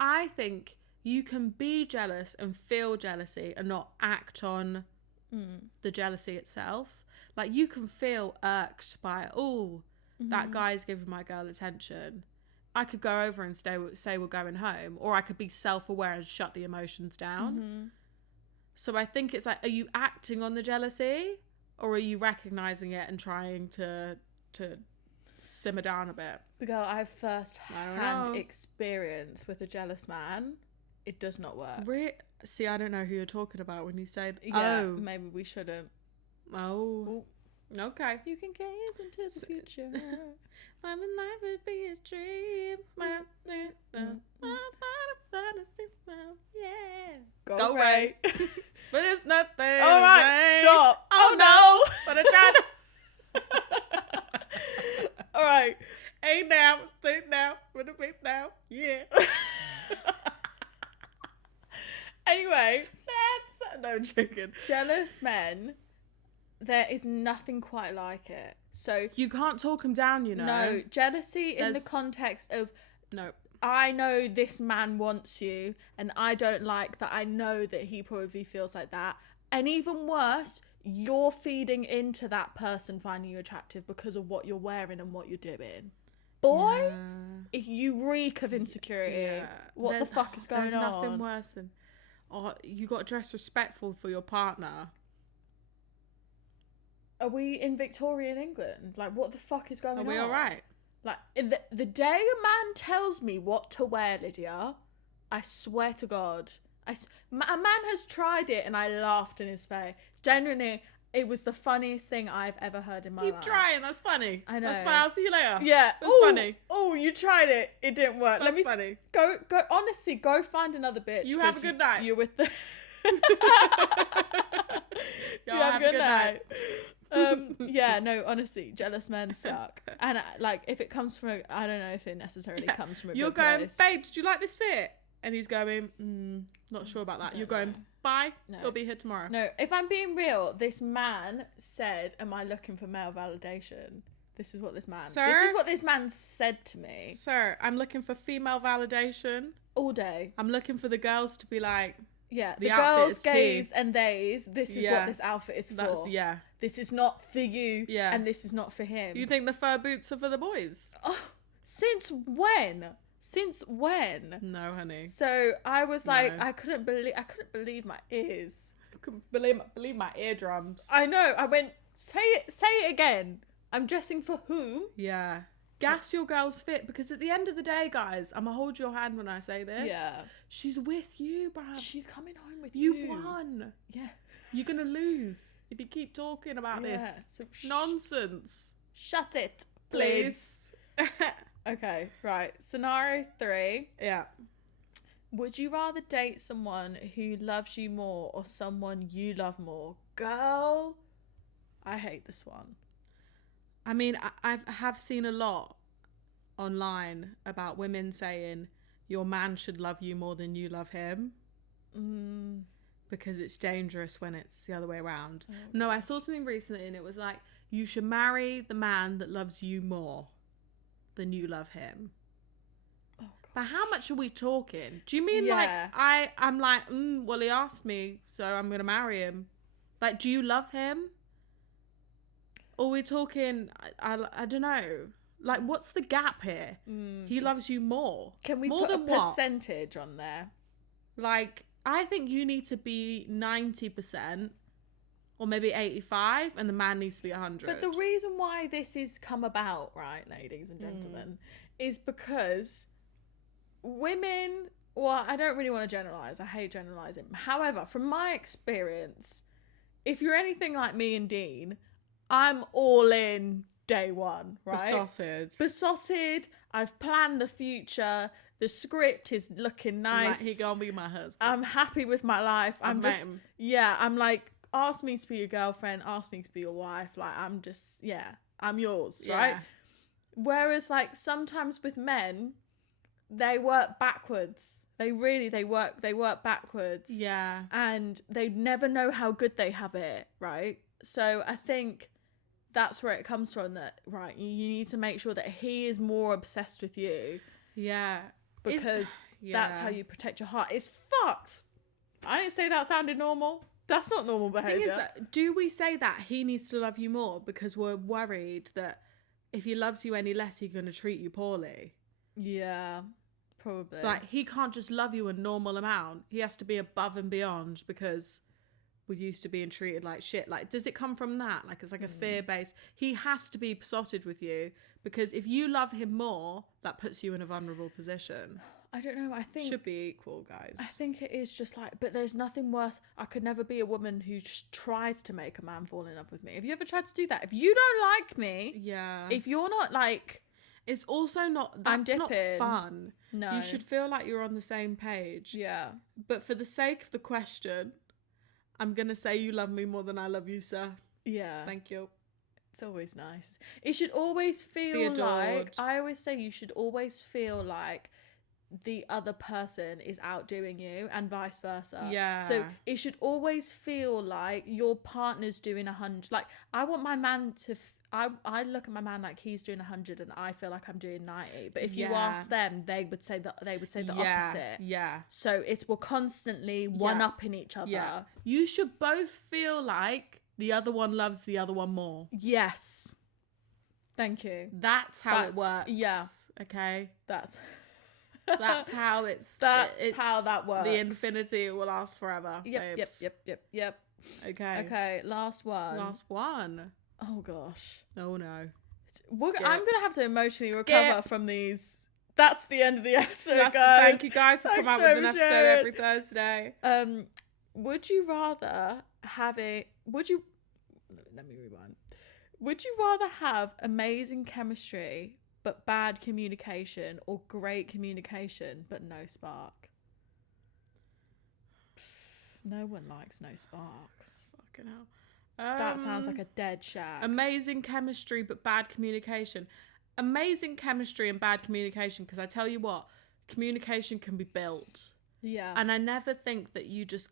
I think you can be jealous and feel jealousy and not act on the jealousy itself. Like, you can feel irked by, that guy's giving my girl attention. I could go over and say we're going home, or I could be self-aware and shut the emotions down. So I think it's like, are you acting on the jealousy, or are you recognizing it and trying to simmer down a bit? Because I have I don't first-hand know. experience with a jealous man. It does not work. See, I don't know who you're talking about when you say Yeah, maybe we shouldn't. Oh. Okay. You can gaze into the future. My life would be a dream. Yeah. Go Ray. But it's nothing. All right, stop. Oh no. But I tried. All right. Hey now, say now, with a beat now. Yeah. Anyway, No chicken. jealous men, there is nothing quite like it. So, You can't talk him down, you know. no, jealousy in the There's- context of, No. I know this man wants you and I don't like that. I know that he probably feels like that. And even worse, you're feeding into that person finding you attractive because of what you're wearing and what you're doing. Boy, if you reek of insecurity. What the fuck is going on? There's nothing worse than, you got to dress respectful for your partner. Are we in Victorian England? Like, what the fuck is going Are on? we all right? Like, the day a man tells me what to wear, Lydia, I swear to God, a man has tried it and I laughed in his face. Genuinely, it was the funniest thing I've ever heard in my life. Keep trying. That's funny. I know. That's fine. I'll see you later. Yeah. That's Ooh, funny. Oh, you tried it. It didn't work. That's funny. Go. Honestly, go find another bitch. You have a 'cause good night. You're with the. Yo, You have a good night. Yeah, no, honestly, jealous men suck. And like, if it comes from I don't know if it necessarily comes from a You're good going, place. babes, do you like this fit? And he's going, not sure about that. Don't You're going, know. bye. No. You'll be here tomorrow. No, if I'm being real, this man said, "Am I looking for male validation?" This is what this man. Sir? This is what this man said to me Sir, I'm looking for female validation. all day. I'm looking for the girls to be like, Yeah, The the outfit girls, is tea. gays, and theys. This is Yeah. what this outfit is that's, for. yeah. This is not for you. Yeah. And this is not for him. You think the fur boots are for the boys? Oh, since when? Since when? No, honey. So I was like, No. I couldn't believe my ears. I couldn't believe my eardrums. I know. I went, say it again. I'm dressing for whom? Yeah. Gas your girl's fit, because at the end of the day, guys, I'm gonna hold your hand when I say this. Yeah. She's with you, bruv. She's coming home with You you. won. Yeah. You're gonna lose if you keep talking about Yeah. this So nonsense. shut it, please. Okay, right. Scenario 3. Yeah. Would you rather date someone who loves you more or someone you love more? Girl, I hate this one. I mean, I have seen a lot online about women saying your man should love you more than you love him, because it's dangerous when it's the other way around. No, I saw something recently and it was like, you should marry the man that loves you more than you love him. Oh, God. But how much are we talking? Do you mean Yeah. like I'm like, well, he asked me, so I'm gonna marry him. Like, do you love him? Or we're talking, I don't know. Like, what's the gap here? He loves you more. Can we more put a than what? percentage on there? Like, I think you need to be 90% or maybe 85, and the man needs to be 100. But the reason why this is come about, right, ladies and gentlemen, is because women, well, I don't really want to generalize. I hate generalizing. However, from my experience, if you're anything like me and Dean, I'm all in day one, right? Besotted. I've planned the future. The script is looking nice. Like, he gonna be my husband. I'm happy with my life. I'm met just, him. yeah, I'm like, ask me to be your girlfriend, ask me to be your wife. Like, I'm just, yeah, I'm yours, right? Yeah. Whereas, like, sometimes with men, they work backwards. They work backwards. Yeah. And they never know how good they have it, right? So I think that's where it comes from, that, right, you need to make sure that he is more obsessed with you, Yeah. because that's how you protect your heart. It's fucked. I didn't say that sounded normal. That's not normal The behaviour. thing is that, do we say that he needs to love you more because we're worried that if he loves you any less, he's going to treat you poorly? Yeah, probably. Like, he can't just love you a normal amount. He has to be above and beyond because we're used to being treated like shit. Like, does it come from that? Like, it's like a fear base. He has to be besotted with you, because if you love him more, that puts you in a vulnerable position. I don't know. I think Should be equal, guys. I think it is just like, but there's nothing worse. I could never be a woman who just tries to make a man fall in love with me. Have you ever tried to do that? If you don't like me, Yeah. if you're not like, It's also not, I'm that's not dipping. fun. no, You should feel like you're on the same page. yeah, But for the sake of the question, I'm going to say you love me more than I love you, sir. yeah. Thank you. It's always nice. It should always be feel like, adored. I always say you should always feel like the other person is outdoing you and vice versa. Yeah. So it should always feel like your partner's doing 100. Like, I want my man to, I look at my man like he's doing 100 and I feel like I'm doing 90. But if you Yeah. ask them, they would say the yeah. opposite. Yeah. So we're constantly one-upping each other. Yeah. You should both feel like the other one loves the other one more. Yes. Thank you. That's how it That's- works. yeah. Okay. That's That's how it's. That's how that works. The infinity will last forever. Yep. babes. Yep. Okay. Okay, last one. Last one. Oh gosh. Oh no. I'm gonna have to emotionally Skip. recover from these. That's the end of the episode, That's- guys. Thank you guys for coming out Thanks with an so episode much. every Thursday. Would you rather have let me rewind. Would you rather have amazing chemistry but bad communication, or great communication but no spark? No one likes no sparks. Fucking hell. That sounds like a dead shack. Amazing chemistry, but bad communication. Amazing chemistry and bad communication, because I tell you what, communication can be built. Yeah. And I never think that you just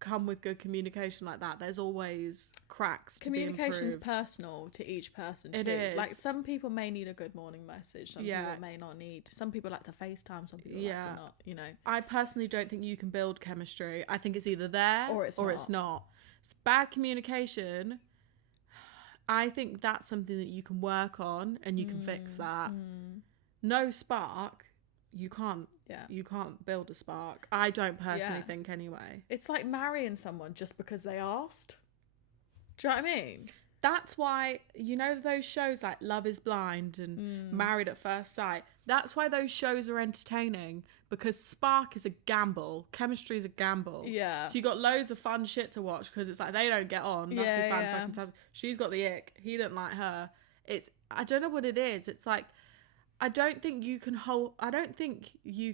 come with good communication like that. There's always cracks to be Communication's improved. personal to each person too. It is. Like some people may need a good morning message, some Yeah. people may not need. Some people like to FaceTime, some people like Yeah. to not, you know. I personally don't think you can build chemistry. I think it's either there Or it's not. It's bad communication. I think that's something that you can work on and you can fix that. No spark, you can't. Yeah. You can't build a spark. I don't personally Yeah. think anyway. It's like marrying someone just because they asked. Do you know what I mean? That's why, you know, those shows like Love is Blind and Married at First Sight, that's why those shows are entertaining, because spark is a gamble. Chemistry is a gamble. Yeah. So you got loads of fun shit to watch because it's like they don't get on. That's Yeah, fan yeah. fucking tastic. She's got the ick. He didn't like her. I don't know what it is. It's like, I don't think you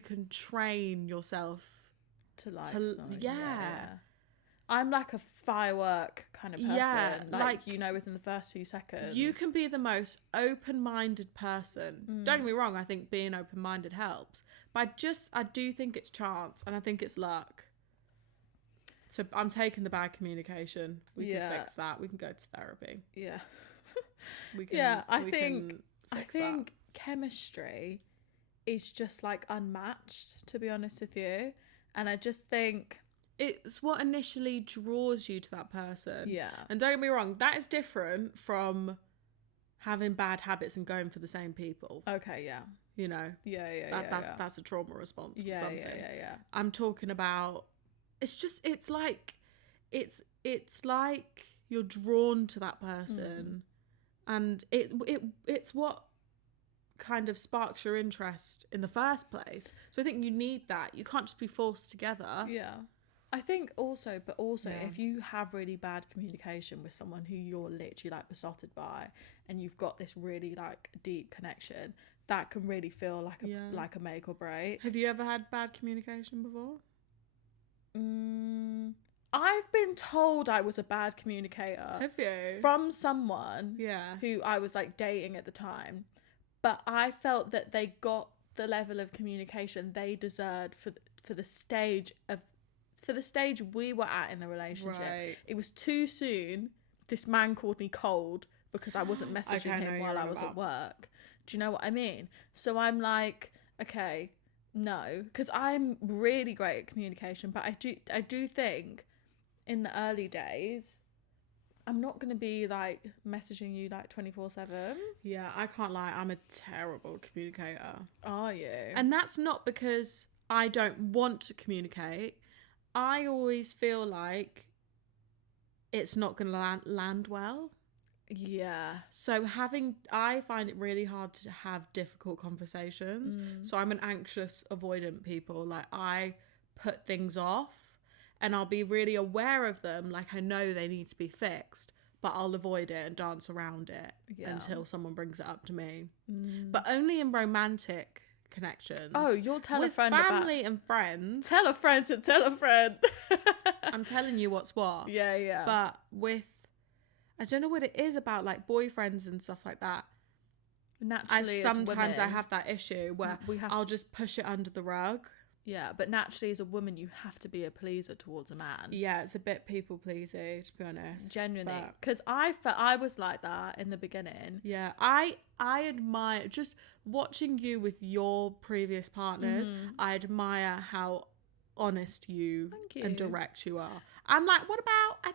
can train yourself To like to- someone. yeah. I'm like a firework kind of person. Yeah, like, like- you know, within the first few seconds. You can be the most open-minded person. Don't get me wrong, I think being open-minded helps. But I do think it's chance and I think it's luck. So I'm taking the bad communication. We Yeah. can fix that. We can go to therapy. Yeah. We can, Yeah, I we think- can I fix that. think chemistry is just like unmatched, to be honest with you. And I just think, It's what initially draws you to that person. yeah. And don't get me wrong, that is different from having bad habits and going for the same people. Okay, yeah. You know, Yeah. that's a trauma response to yeah, something. yeah. I'm talking about, it's like you're drawn to that person, and it's what kind of sparks your interest in the first place. So I think you need that. You can't just be forced together. Yeah. I think also, Yeah. if you have really bad communication with someone who you're literally like besotted by, and you've got this really like deep connection, that can really feel like a Yeah. like a make or break. Have you ever had bad communication before? I've been told I was a bad communicator Have you? from someone Yeah. who I was like dating at the time, but I felt that they got the level of communication they deserved for the stage we were at in the relationship. Right. It was too soon. This man called me cold because I wasn't messaging Okay, I know him you're while I on was at about. work. Do you know what I mean? So I'm like, okay, no, because I'm really great at communication, but I do think in the early days, I'm not going to be like messaging you like 24/7. Yeah, I can't lie. I'm a terrible communicator. Are you? And that's not because I don't want to communicate. I always feel like it's not going to land well. yeah. So I find it really hard to have difficult conversations. So I'm an anxious, avoidant people. Like I put things off and I'll be really aware of them. Like I know they need to be fixed, but I'll avoid it and dance around it Yeah. until someone brings it up to me. But only in romantic connections. Oh, you'll tell with a friend family and friends. Tell a friend to tell a friend. I'm telling you what's what. Yeah. But with, I don't know what it is about like boyfriends and stuff like that. naturally, Sometimes I women, have that issue where we have I'll to- just push it under the rug. Yeah, but naturally, as a woman, you have to be a pleaser towards a man. Yeah, it's a bit people pleasing, to be honest. Genuinely, But, because I was like that in the beginning. yeah, I admire just watching you with your previous partners. I admire how honest you Thank you. and direct you are. I'm like, what about? I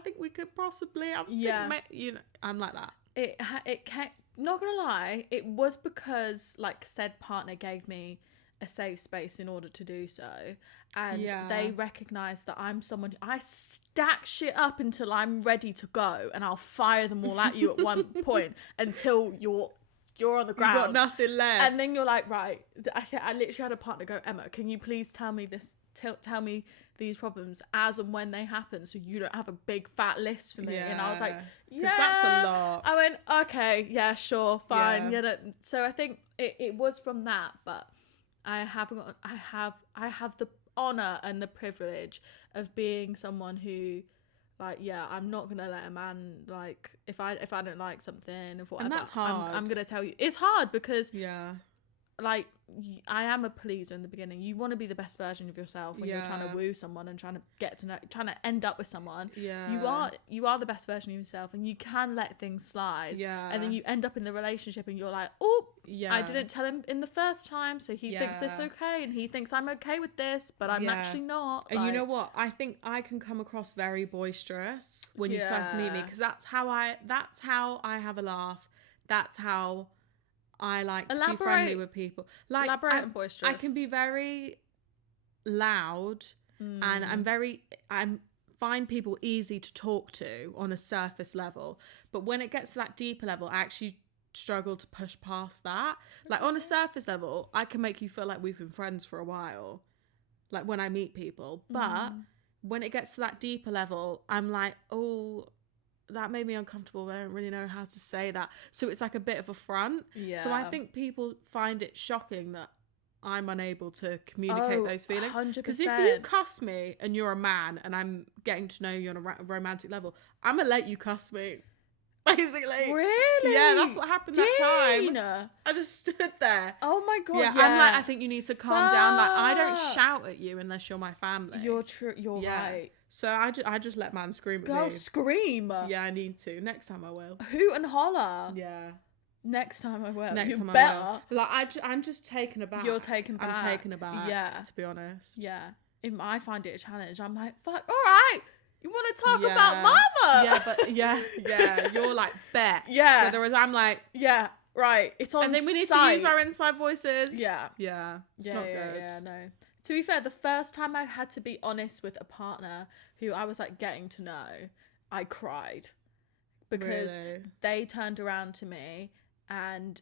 think we could possibly. Yeah. I'm like that. It can not gonna lie, it was because like said partner gave me a safe space in order to do so, and Yeah. they recognize that I'm someone I stack shit up until I'm ready to go, and I'll fire them all at you at one point until you're on the ground. You've got nothing left. And then you're like, right, I literally had a partner go, Emma, can you please tell me this, tell me these problems as and when they happen so you don't have a big fat list for me. And I was like, 'Cause yeah. that's a lot. I went, okay, yeah, sure, fine. Yeah. So I think it was from that, but I have honor and the privilege of being someone who, like, yeah, I'm not gonna let a man, like, if I don't like something, if whatever, that's hard. I'm gonna tell you. It's hard because, Yeah. like, I am a pleaser in the beginning. You want to be the best version of yourself when you're trying to woo someone and trying to get to know, trying to end up with someone. Yeah. You are the best version of yourself, and you can let things slide. Yeah. And then you end up in the relationship, and you're like, oh, Yeah. I didn't tell him in the first time, so he thinks this okay, and he thinks I'm okay with this, but I'm actually not. And you know what? I think I can come across very boisterous when you first meet me, because that's how I have a laugh. That's how I like to be friendly with people. Like, elaborate and boisterous. I can be very loud, and I'm find people easy to talk to on a surface level. But when it gets to that deeper level, I actually struggle to push past that. Like, on a surface level, I can make you feel like we've been friends for a while, like when I meet people. But when it gets to that deeper level, I'm like, oh, that made me uncomfortable, but I don't really know how to say that. So it's like a bit of a front. Yeah. So I think people find it shocking that I'm unable to communicate those feelings. 100%. Because if you cuss me and you're a man and I'm getting to know you on a romantic level, I'm going to let you cuss me. Basically. Really? Yeah, that's what happened that time. Dana. I just stood there. Oh my god. Yeah, I'm like, I think you need to calm down. Like, I don't shout at you unless you're my family. You're true. You're right. So I just let man scream at Girl, me. scream. Yeah, I need to. Next time I will. Hoot and holler. Yeah. Next time I will. Next you time better. I will. Like, I'm just taken aback. You're taken back. I'm taken aback. Yeah. To be honest. Yeah. If I find it a challenge, I'm like, fuck, all right. You want to talk Yeah. about mama? Yeah, but yeah. You're like, bet. Yeah. Whereas I'm like, Yeah, right. It's on and then we need site. to use our inside voices. Yeah. Yeah. It's not good. Yeah, no. To be fair, the first time I had to be honest with a partner who I was like getting to know, I cried because Really? they turned around to me and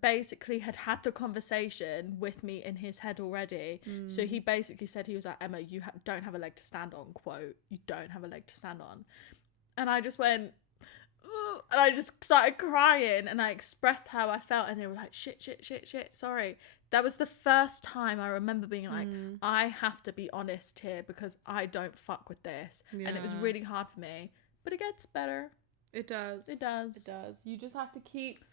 basically had the conversation with me in his head already. So he basically said, he was like, Emma, you don't have a leg to stand on, quote, you don't have a leg to stand on. And I just went, ugh, and I just started crying, and I expressed how I felt, and they were like, shit, sorry. That was the first time I remember being like, I have to be honest here because I don't fuck with this. And it was Yeah. really hard for me, but it gets better. It does. It does. It does. You just have to keep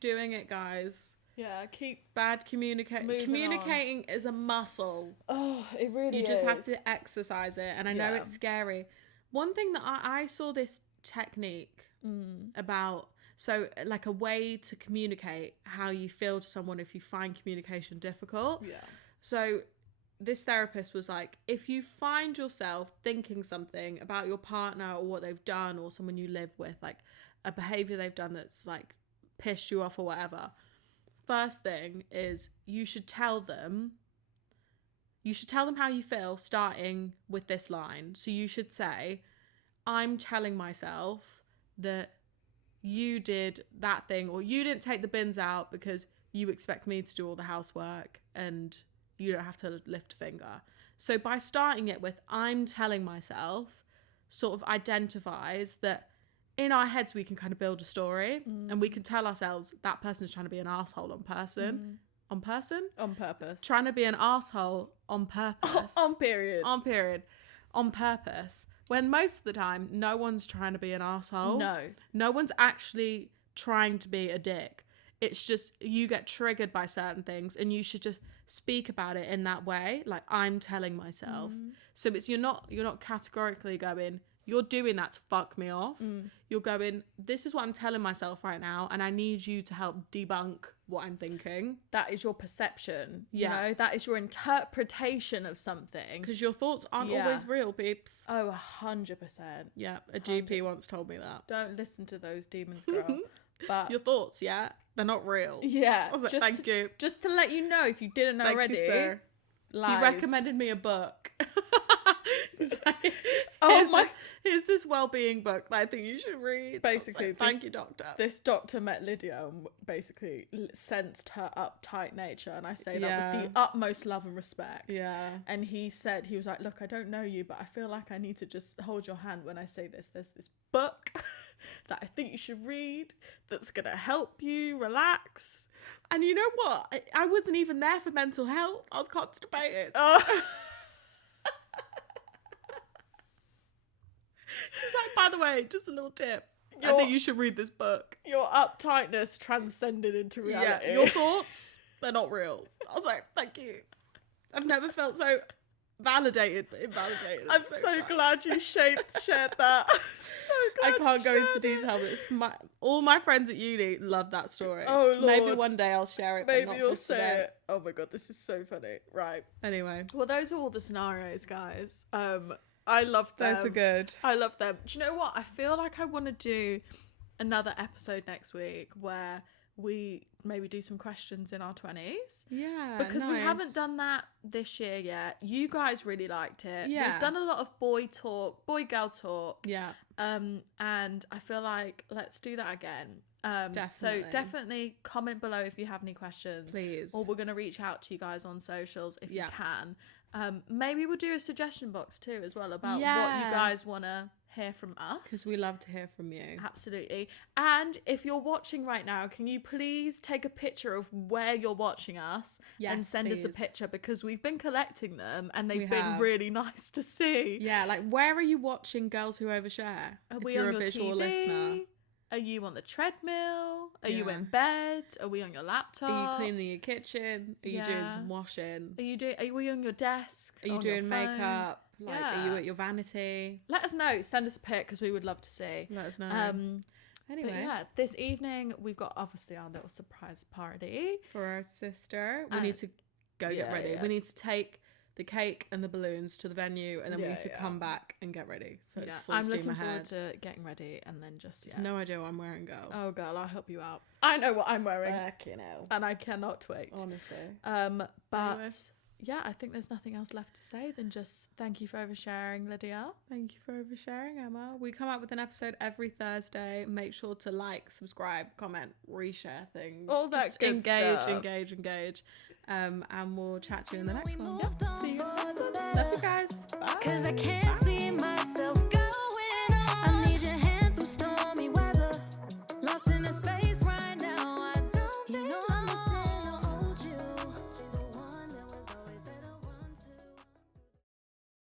doing it, guys. Yeah, keep. Bad communicating is a muscle. Oh, it really You is. just have to exercise it, and I know Yeah. it's scary. One thing that I saw this technique about, so like a way to communicate how you feel to someone if you find communication difficult. Yeah. So this therapist was like, if you find yourself thinking something about your partner or what they've done or someone you live with, like a behavior they've done that's like pissed you off or whatever, first thing is you should tell them how you feel, starting with this line. So you should say, I'm telling myself that you did that thing, or you didn't take the bins out because you expect me to do all the housework and you don't have to lift a finger. So by starting it with I'm telling myself, sort of identifies that in our heads we can kind of build a story and we can tell ourselves that person's trying to be an asshole on purpose, trying to be an asshole on purpose. On period. On purpose. When most of the time, no one's trying to be an asshole. No one's actually trying to be a dick. It's just you get triggered by certain things and you should just speak about it in that way. Like, I'm telling myself. So it's you're not categorically going, you're doing that to fuck me off. You're going, this is what I'm telling myself right now, and I need you to help debunk what I'm thinking. That is your perception. Yeah. You know, that is your interpretation of something. Because your thoughts aren't Yeah. always real, peeps. Oh, 100%. Yeah, a GP once told me that. Don't listen to those demons, girl. But Your thoughts, yeah, they're not real. yeah, I was like, thank you. Just to let you know, if you didn't know Thank already, you, sir. lies. He recommended me a book. He's like, Oh here's this well-being book that I think you should read. Basically, I was like, thank you, doctor. This doctor met Lydia and basically sensed her uptight nature, and I say that Yeah. with the utmost love and respect. Yeah. And he was like, look, I don't know you, but I feel like I need to just hold your hand when I say this. There's this book that I think you should read that's going to help you relax. And you know what? I wasn't even there for mental health. I was constipated. It's like, by the way, just a little tip. I Your- think you should read this book. Your uptightness transcended into reality. Yeah, your thoughts, they're not real. I was like, thank you. I've never felt so validated but invalidated. I'm so glad you shared that. So I glad can't you go into shared it. detail, but all my friends at uni love that story. Oh, Maybe Lord. one day I'll share it. But Maybe not you'll for say today. it. Oh my god, this is so funny. Right. Anyway, Well, those are all the scenarios, guys. I love them. those were good. I love them. Do you know what? I feel like I want to do another episode next week where we maybe do some questions in our 20s. Yeah, Because we nice. haven't done that this year yet. You guys really liked it. Yeah. We've done a lot of boy girl talk. Yeah, And I feel like let's do that again. So Definitely. definitely comment below if you have any questions. please. Or we're going to reach out to you guys on socials if Yeah. you can. Maybe we'll do a suggestion box too as well about what Yeah. you guys want to hear from us. Because we love to hear from you. Absolutely. And if you're watching right now, can you please take a picture of where you're watching us and Yes, send us a please. picture, because we've been collecting them and they've We been have. really nice to see. Yeah, like where are you watching Girls Who Overshare? Are if we you're on a your visual TV? listener. Are you on the treadmill? Are you Yeah. in bed? Are we on your laptop? Are you cleaning your kitchen? Are you doing Yeah. some washing? Are we on your desk? Are you On your doing phone? makeup? Like, are you Yeah. at your vanity? Let us know. Send us a pic because we would love to see. Let us know. But anyway, yeah, this evening we've got obviously our little surprise party. for our sister, we And- need to go get yeah, ready. yeah. We need to take the cake and the balloons to the venue, and then we Yeah, need to yeah. come back and get ready. So it's Yeah, full I'm steam looking ahead. forward to getting ready and then just No idea what I'm wearing, girl. Oh girl, I'll help you out. I know what I'm wearing Fucking hell. and I cannot wait. Honestly. But Anyway. yeah, I think there's nothing else left to say than just thank you for oversharing, Lydia. Thank you for oversharing, Emma. We come out with an episode every Thursday. Make sure to like, subscribe, comment, reshare things. All that Just good engage, stuff. engage. And we'll chat to you in the next one. moved on See you. for the Love better. you guys. Bye. Cause I can't